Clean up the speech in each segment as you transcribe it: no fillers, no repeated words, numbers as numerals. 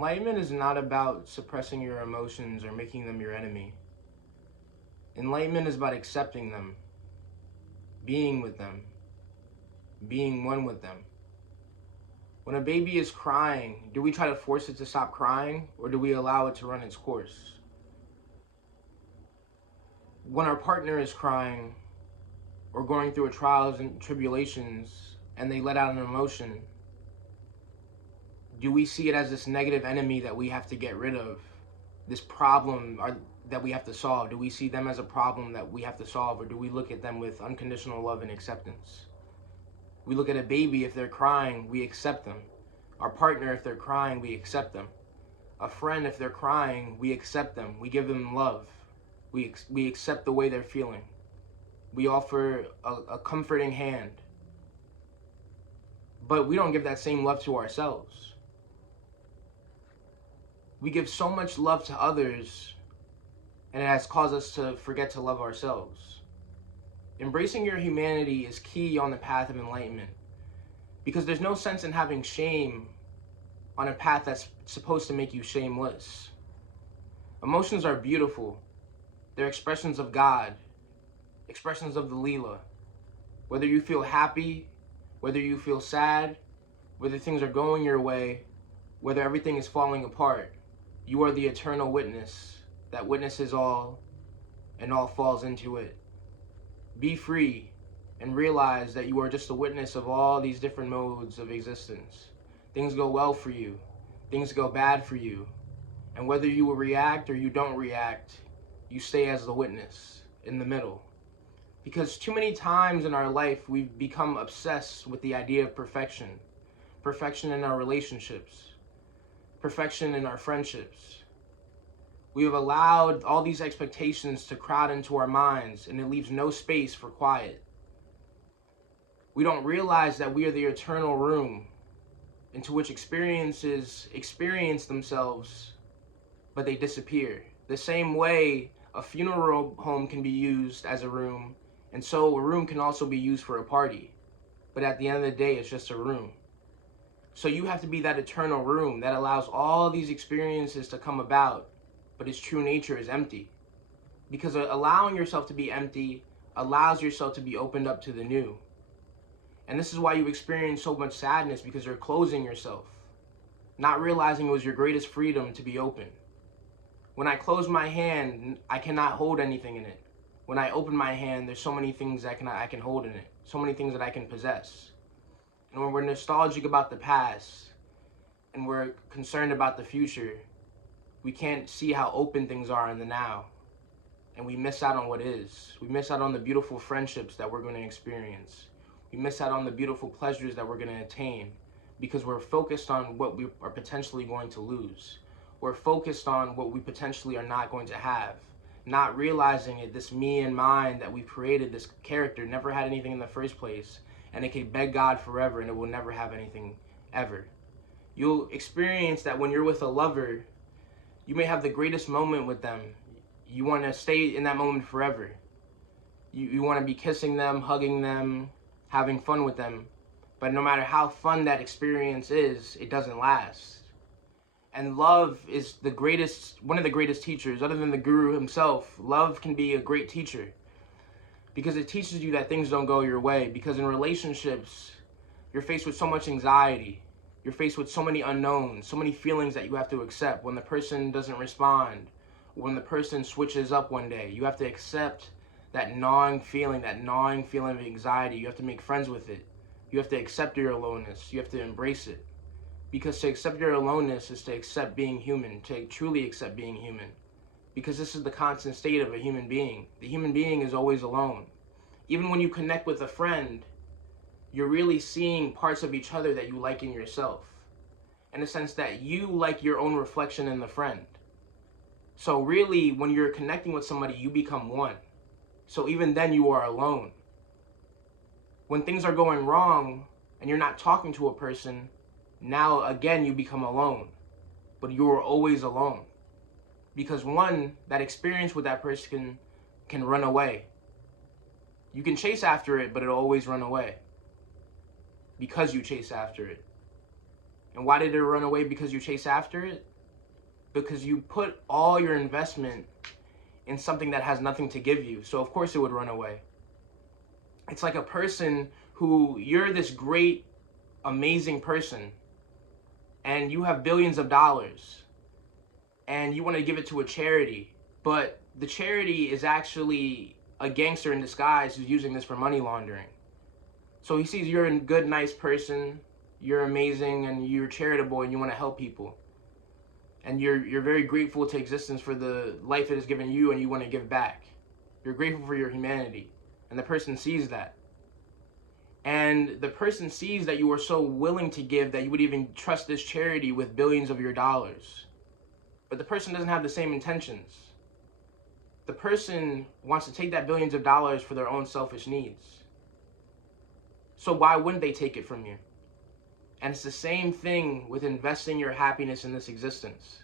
Enlightenment is not about suppressing your emotions or making them your enemy. Enlightenment is about accepting them, being with them, being one with them. When a baby is crying, do we try to force it to stop crying, or do we allow it to run its course? When our partner is crying or going through trials and tribulations and they let out an emotion, do we see it as this negative enemy that we have to get rid of, this problem that we have to solve? Do we see them as a problem that we have to solve, or do we look at them with unconditional love and acceptance? We look at a baby, if they're crying, we accept them. Our partner, if they're crying, we accept them. A friend, if they're crying, we accept them. We give them love. We accept the way they're feeling. We offer a comforting hand. But we don't give that same love to ourselves. We give so much love to others, and it has caused us to forget to love ourselves. Embracing your humanity is key on the path of enlightenment, because there's no sense in having shame on a path that's supposed to make you shameless. Emotions are beautiful. They're expressions of God, expressions of the Leela. Whether you feel happy, whether you feel sad, whether things are going your way, whether everything is falling apart, you are the eternal witness that witnesses all, and all falls into it. Be free and realize that you are just a witness of all these different modes of existence. Things go well for you, things go bad for you, and whether you will react or you don't react, you stay as the witness in the middle. Because too many times in our life we've become obsessed with the idea of perfection. Perfection in our relationships, perfection in our friendships. We have allowed all these expectations to crowd into our minds, and it leaves no space for quiet. We don't realize that we are the eternal room into which experiences experience themselves, but they disappear. The same way a funeral home can be used as a room, and so a room can also be used for a party. But at the end of the day, it's just a room. So you have to be that eternal room that allows all these experiences to come about, but its true nature is empty. Because allowing yourself to be empty allows yourself to be opened up to the new. And this is why you experience so much sadness, because you're closing yourself, not realizing it was your greatest freedom to be open. When I close my hand, I cannot hold anything in it. When I open my hand, there's so many things I can hold in it, so many things that I can possess. And when we're nostalgic about the past and we're concerned about the future, we can't see how open things are in the now. And we miss out on what is. We miss out on the beautiful friendships that we're going to experience. We miss out on the beautiful pleasures that we're going to attain, because we're focused on what we are potentially going to lose. We're focused on what we potentially are not going to have. Not realizing it, this me and mine that we created, this character, never had anything in the first place. And it can beg God forever, and it will never have anything ever. You'll experience that when you're with a lover, you may have the greatest moment with them. You want to stay in that moment forever. You want to be kissing them, hugging them, having fun with them. But no matter how fun that experience is, it doesn't last. And love is one of the greatest teachers, other than the guru himself. Love can be a great teacher, because it teaches you that things don't go your way. Because in relationships, you're faced with so much anxiety. You're faced with so many unknowns, so many feelings that you have to accept. When the person doesn't respond, when the person switches up one day, you have to accept that gnawing feeling of anxiety. You have to make friends with it. You have to accept your aloneness. You have to embrace it. Because to accept your aloneness is to accept being human, to truly accept being human. Because this is the constant state of a human being. The human being is always alone. Even when you connect with a friend, you're really seeing parts of each other that you like in yourself, in the sense that you like your own reflection in the friend. So really, when you're connecting with somebody, you become one. So even then, you are alone. When things are going wrong and you're not talking to a person, now again you become alone. But you are always alone. Because one, that experience with that person can run away. You can chase after it, but it'll always run away. Because you chase after it. And why did it run away? Because you chase after it? because you put all your investment in something that has nothing to give you. So of course it would run away. It's like a person who, you're this great, amazing person, and you have billions of dollars, and you want to give it to a charity, but the charity is actually a gangster in disguise who's using this for money laundering. So he sees you're a good, nice person, you're amazing, and you're charitable, and you want to help people. And you're very grateful to existence for the life it has given you, and you want to give back. You're grateful for your humanity. And the person sees that. And the person sees that you are so willing to give that you would even trust this charity with billions of your dollars. But the person doesn't have the same intentions. The person wants to take that billions of dollars for their own selfish needs. So why wouldn't they take it from you? And it's the same thing with investing your happiness in this existence.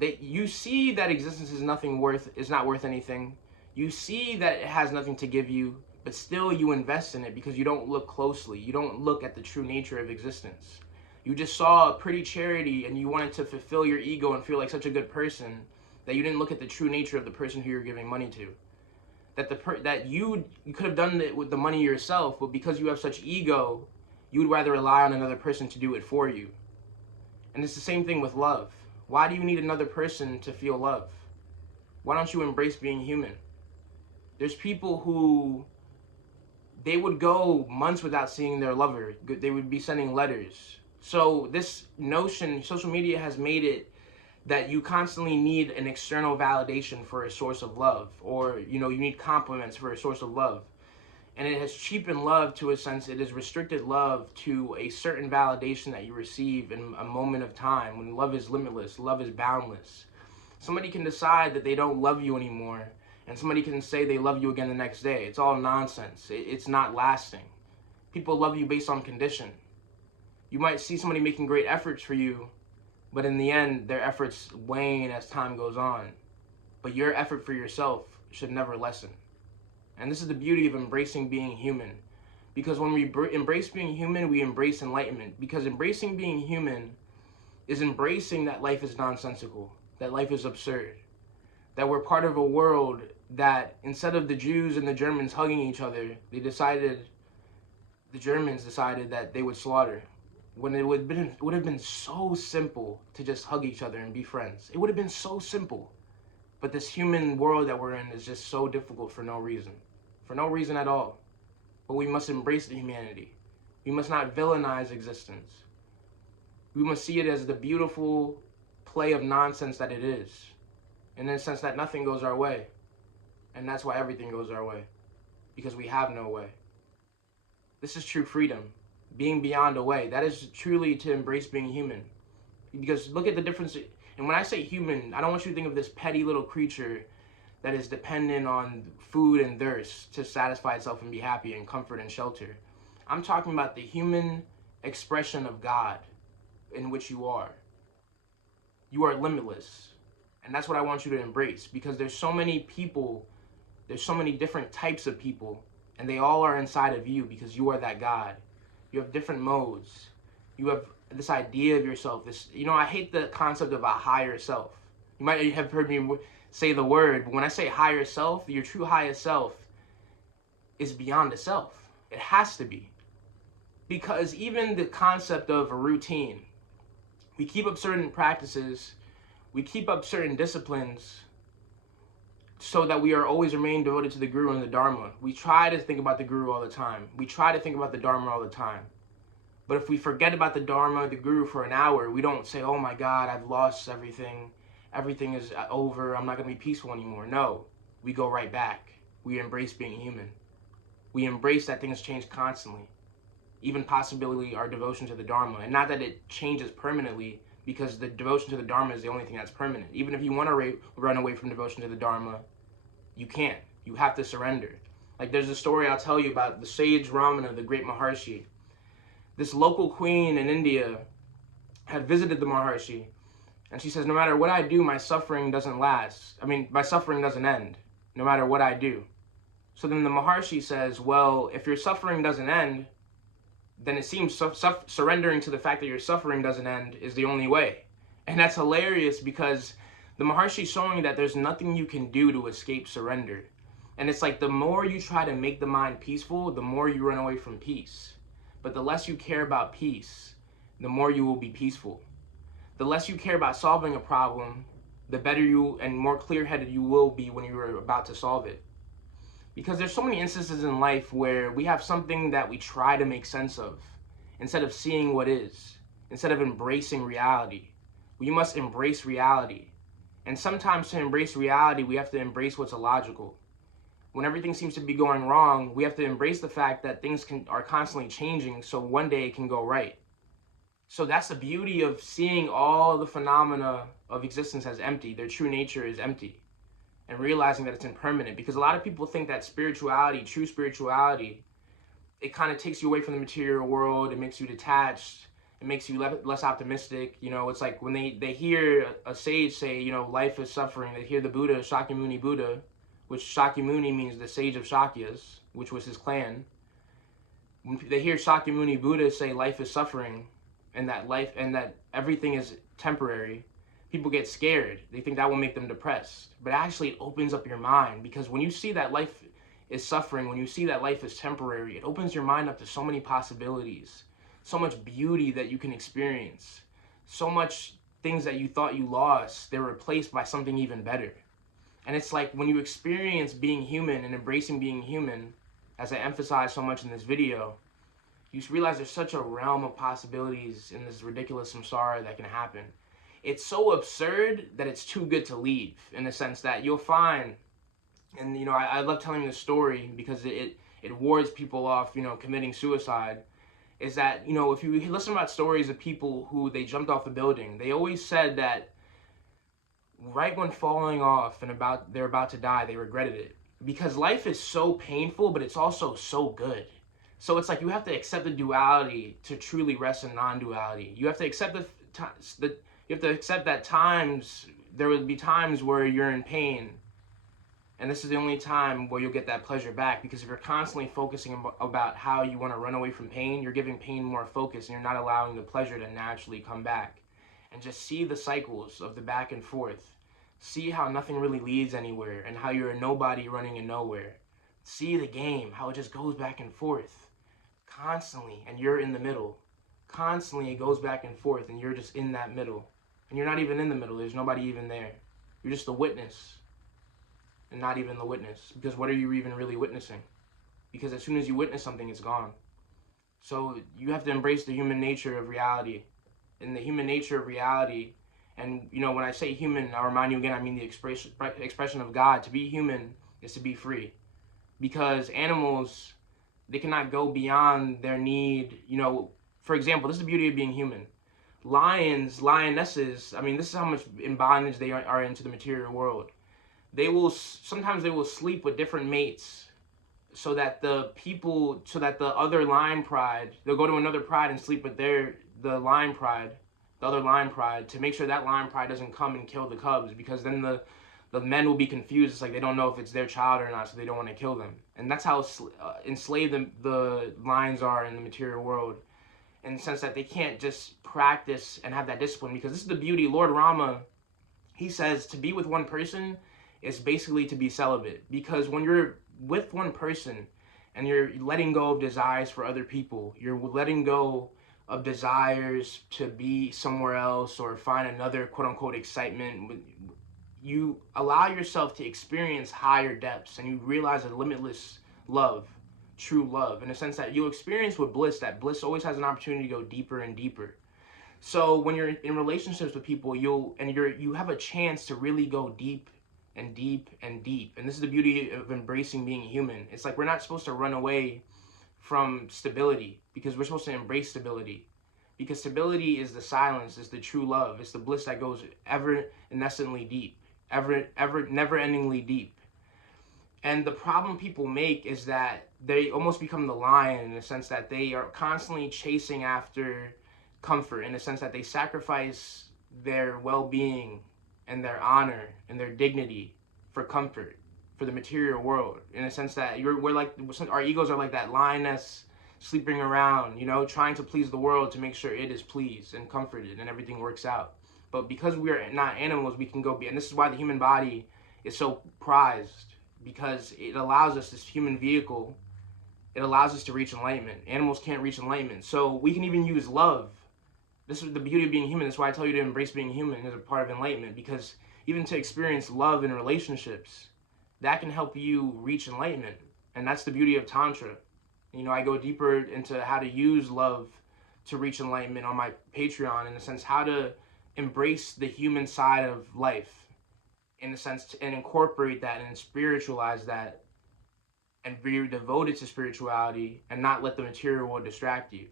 You see that existence is not worth anything. You see that it has nothing to give you, but still you invest in it because you don't look closely. You don't look at the true nature of existence. You just saw a pretty charity and you wanted to fulfill your ego and feel like such a good person that you didn't look at the true nature of the person who you're giving money to. That you could have done it with the money yourself, but because you have such ego, you would rather rely on another person to do it for you. And it's the same thing with love. Why do you need another person to feel love? Why don't you embrace being human? There's people who, they would go months without seeing their lover. They would be sending letters. So this notion, social media has made it that you constantly need an external validation for a source of love, or you need compliments for a source of love. And it has cheapened love to a sense. It has restricted love to a certain validation that you receive in a moment of time, when love is limitless, love is boundless. Somebody can decide that they don't love you anymore, and somebody can say they love you again the next day. It's all nonsense. It's not lasting. People love you based on condition. You might see somebody making great efforts for you, but in the end, their efforts wane as time goes on. But your effort for yourself should never lessen. And this is the beauty of embracing being human. Because when we embrace being human, we embrace enlightenment. Because embracing being human is embracing that life is nonsensical, that life is absurd, that we're part of a world that instead of the Jews and the Germans hugging each other, the Germans decided that they would slaughter. When it would have been so simple to just hug each other and be friends. It would have been so simple. But this human world that we're in is just so difficult for no reason. For no reason at all. But we must embrace the humanity. We must not villainize existence. We must see it as the beautiful play of nonsense that it is. In the sense that nothing goes our way. And that's why everything goes our way. Because we have no way. This is true freedom. Being beyond a way. That is truly to embrace being human. Because look at the difference. And when I say human, I don't want you to think of this petty little creature that is dependent on food and thirst to satisfy itself and be happy and comfort and shelter. I'm talking about the human expression of God in which you are. You are limitless. And that's what I want you to embrace. Because there's so many people, there's so many different types of people, and they all are inside of you because you are that God. You have different modes. You have this idea of yourself. I hate the concept of a higher self. You might have heard me say the word, but when I say higher self, your true highest self is beyond the self. It has to be. Because even the concept of a routine, we keep up certain practices, we keep up certain disciplines so that we are always remain devoted to the Guru and the Dharma. We try to think about the Guru all the time. We try to think about the Dharma all the time. But if we forget about the Dharma, the Guru for an hour, we don't say, oh my God, I've lost everything. Everything is over. I'm not going to be peaceful anymore. No, we go right back. We embrace being human. We embrace that things change constantly. Even possibly our devotion to the Dharma. And not that it changes permanently, because the devotion to the Dharma is the only thing that's permanent. Even if you want to run away from devotion to the Dharma, you can't. You have to surrender. Like there's a story I'll tell you about the sage Ramana, the great Maharshi. This local queen in India had visited the Maharshi, and she says, no matter what I do, my suffering doesn't my suffering doesn't end, no matter what I do. So then the Maharshi says, well, if your suffering doesn't end, then it seems surrendering to the fact that your suffering doesn't end is the only way. And that's hilarious because the Maharshi's showing that there's nothing you can do to escape surrender. And it's like the more you try to make the mind peaceful, the more you run away from peace. But the less you care about peace, the more you will be peaceful. The less you care about solving a problem, the better you and more clear-headed you will be when you're about to solve it. Because there's so many instances in life where we have something that we try to make sense of instead of seeing what is, instead of embracing reality. We must embrace reality. And sometimes to embrace reality, we have to embrace what's illogical. When everything seems to be going wrong, we have to embrace the fact that things are constantly changing, so one day it can go right. So that's the beauty of seeing all the phenomena of existence as empty. Their true nature is empty. And realizing that it's impermanent. Because a lot of people think that spirituality, true spirituality, it kind of takes you away from the material world. It makes you detached. It makes you less optimistic. You know, it's like when they hear a sage say, you know, life is suffering. They hear the Buddha, Shakyamuni Buddha, which Shakyamuni means the sage of Shakyas, which was his clan. When they hear Shakyamuni Buddha say life is suffering and that everything is temporary, people get scared. They think that will make them depressed. But actually it opens up your mind, because when you see that life is suffering, when you see that life is temporary, it opens your mind up to so many possibilities, so much beauty that you can experience, so much things that you thought you lost, they're replaced by something even better. And it's like when you experience being human and embracing being human, as I emphasize so much in this video, you realize there's such a realm of possibilities in this ridiculous samsara that can happen. It's so absurd that it's too good to leave, in the sense that you'll find, and you know, I love telling this story because it wards people off, you know, committing suicide, is that, you know, if you listen about stories of people who they jumped off a building, they always said that right when falling off and they're about to die, they regretted it. Because life is so painful, but it's also so good. So it's like you have to accept the duality to truly rest in non-duality. You have to accept you have to accept that there will be times where you're in pain, and this is the only time where you'll get that pleasure back. Because if you're constantly focusing about how you want to run away from pain, you're giving pain more focus, and you're not allowing the pleasure to naturally come back. And just see the cycles of the back and forth. See how nothing really leads anywhere, and how you're a nobody running in nowhere. See the game, how it just goes back and forth constantly, and you're in the middle. Constantly it goes back and forth, and you're just in that middle. And you're not even in the middle, there's nobody even there. You're just the witness, and not even the witness. Because what are you even really witnessing? Because as soon as you witness something, it's gone. So you have to embrace the human nature of reality. And the human nature of reality, and you know, when I say human, I'll remind you again, I mean the expression of God. To be human is to be free. Because animals, they cannot go beyond their need. You know, for example, this is the beauty of being human. Lions, lionesses, I mean, this is how much in bondage they are into the material world. Sometimes they will sleep with different mates so that the other lion pride, they'll go to another pride and sleep with the other lion pride, to make sure that lion pride doesn't come and kill the cubs, because then the men will be confused. It's like they don't know if it's their child or not, so they don't want to kill them. And that's how enslaved the lions are in the material world, in the sense that they can't just practice and have that discipline. Because this is the beauty. Lord Rama, he says to be with one person is basically to be celibate. Because when you're with one person and you're letting go of desires for other people, you're letting go of desires to be somewhere else or find another quote-unquote excitement, you allow yourself to experience higher depths, and you realize a limitless love, true love, in a sense that you'll experience with bliss, that bliss always has an opportunity to go deeper and deeper. So when you're in relationships with people, you have a chance to really go deep and deep and deep. And this is the beauty of embracing being human. It's like we're not supposed to run away from stability, because we're supposed to embrace stability. Because stability is the silence, is the true love, it's the bliss that goes evanescently deep, never-endingly deep. And the problem people make is that they almost become the lion, in the sense that they are constantly chasing after comfort, in the sense that they sacrifice their well-being and their honor and their dignity for comfort, for the material world, in a sense that our egos are like that lioness sleeping around, you know, trying to please the world to make sure it is pleased and comforted and everything works out. But because we are not animals, we can go be, and this is why the human body is so prized, because it allows us, this human vehicle, it allows us to reach enlightenment. Animals can't reach enlightenment. So we can even use love. This is the beauty of being human. That's why I tell you to embrace being human as a part of enlightenment, because even to experience love in relationships, that can help you reach enlightenment. And that's the beauty of Tantra. You know, I go deeper into how to use love to reach enlightenment on my Patreon, in a sense, how to embrace the human side of life, in a sense, and incorporate that and spiritualize that and be devoted to spirituality and not let the material world distract you,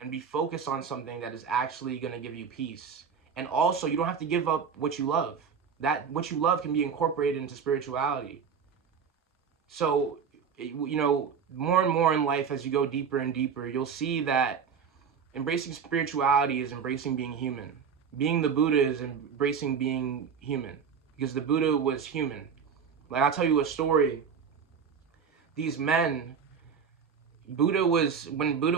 and be focused on something that is actually going to give you peace. And also, you don't have to give up what you love. That what you love can be incorporated into spirituality. So, you know, more and more in life, as you go deeper and deeper, you'll see that embracing spirituality is embracing being human. Being the Buddha is embracing being human, because the Buddha was human. Like, I'll tell you a story. These men, when Buddha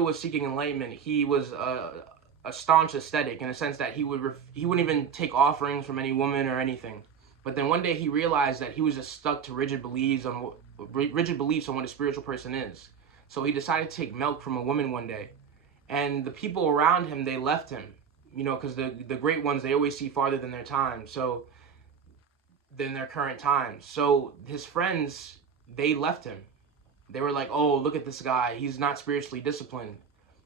was seeking enlightenment, he was a staunch ascetic, in a sense that he wouldn't even take offerings from any woman or anything. But then one day he realized that he was just stuck to rigid beliefs on what a spiritual person is. So he decided to take milk from a woman one day, and the people around him, they left him, you know, because the great ones, they always see farther than their time, so than their current times. So his friends, they left him. They were like, oh, look at this guy, he's not spiritually disciplined.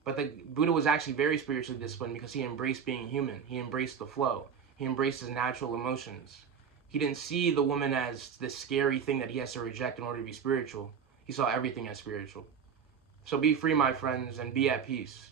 But the Buddha was actually very spiritually disciplined, because he embraced being human. He embraced the flow. He embraced his natural emotions. He didn't see the woman as this scary thing that he has to reject in order to be spiritual. He saw everything as spiritual. So be free, my friends, and be at peace.